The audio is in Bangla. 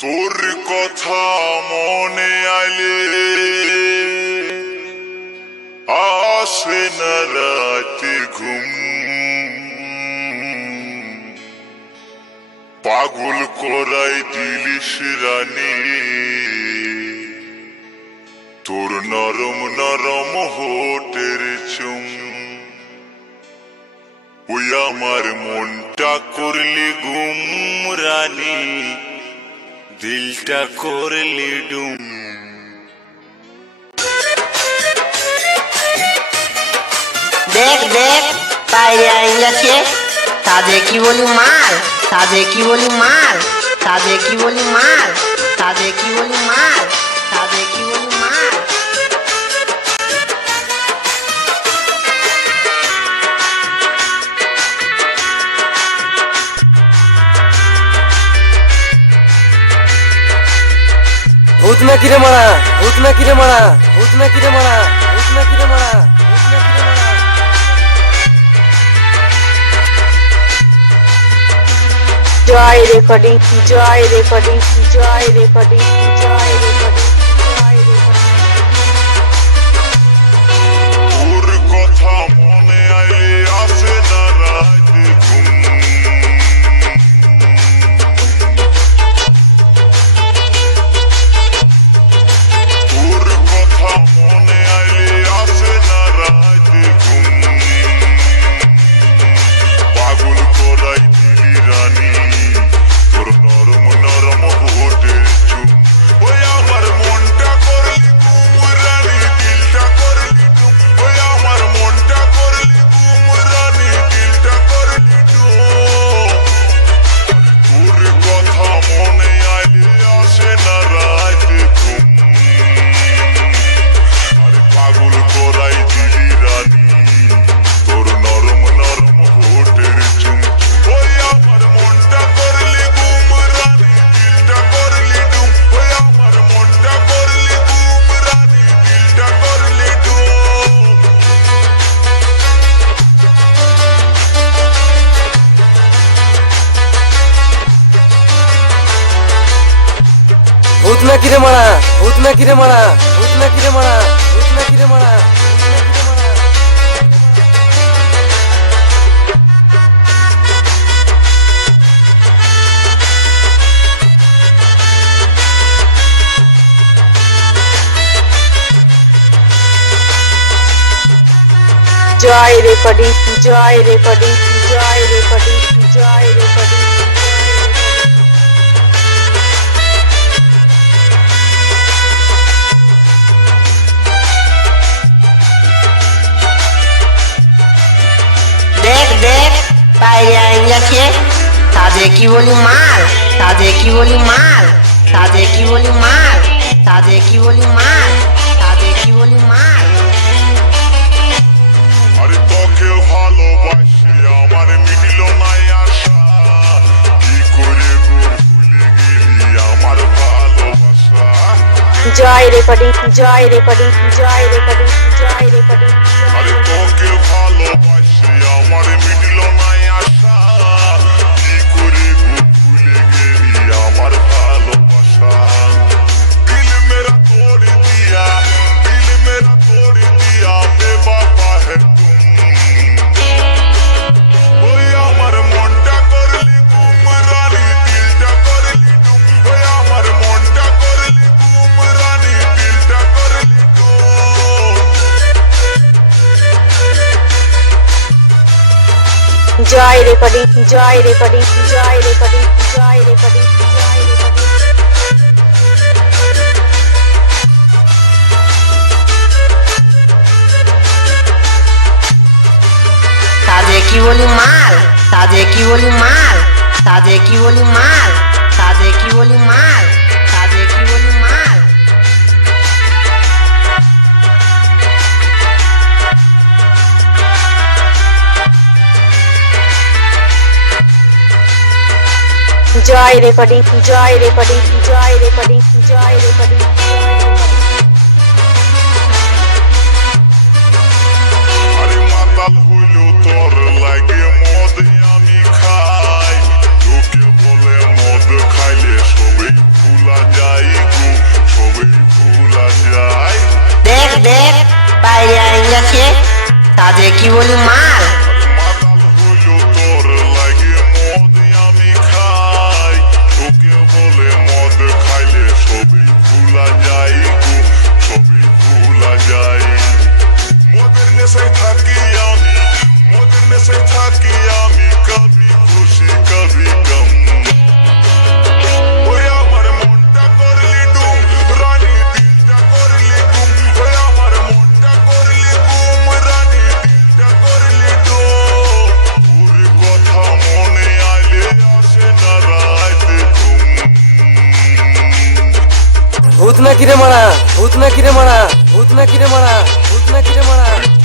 তোর কথা মনে আইলে আসে না রাতে ঘুম। পাগল করাই দিলিস রানী। তোর নরম নরম হোটের চুম। ওই আমার মনটা করলি ঘুম রানী। দিলটা করলি ডুম। দেখ দেখ বাইরে আইন গেছে। তাদের কি বলি মার তাদের কি বলি মার তাদের কি বলি মার তাদের কি বলি মাল। ভূত না কিরে মারা? ভূত না কিরে মারা? ভূত না কিরে মারা? ভূত না কিরে মারা? ভূত না কিরে মারা? Joy recording Joy recording Joy recording Joy recording কথা মনে আইলে আসে না। ভূত না কিরে মারা ভূত না কিরে মারা ভূত না কিরে মারা ভূত না কিরে মারা ভূত না কিরে মারা Joy recording Joy recording Joy recording Joy recording দেখ বাইরে তাদের কি বলি মাল? তাদের কি বলি মাল? তাদের কি বলি মাল? তাদের কি বলি মাল? তাদের কি বলি মাল? আরে তোকে ভালোবাসি আমার মিলিল নাই আশা। কি করে গো ভুলে গেলি আমার ভালোবাসা? Joy recording Joy recording Joy recording Joy recording আরে তোকে ভালোবাসি আমার মিলিল নাই Joy recording Joy recording Joy recording Joy recording কি বলি মাল তাদের কি বলি মাল তাদের কি বলি মাল তাদের কি বলি মাল। Joy recording Joy recording Joy recording Joy recording. মদ খাইলে দেখ দেখ বাইরে আইয়াছে তাদের কি বলি মাল भूत ना किरे म्हणा भूत ना किरे मरा भूत ना किरे म्हणा भूत ना किरे मरा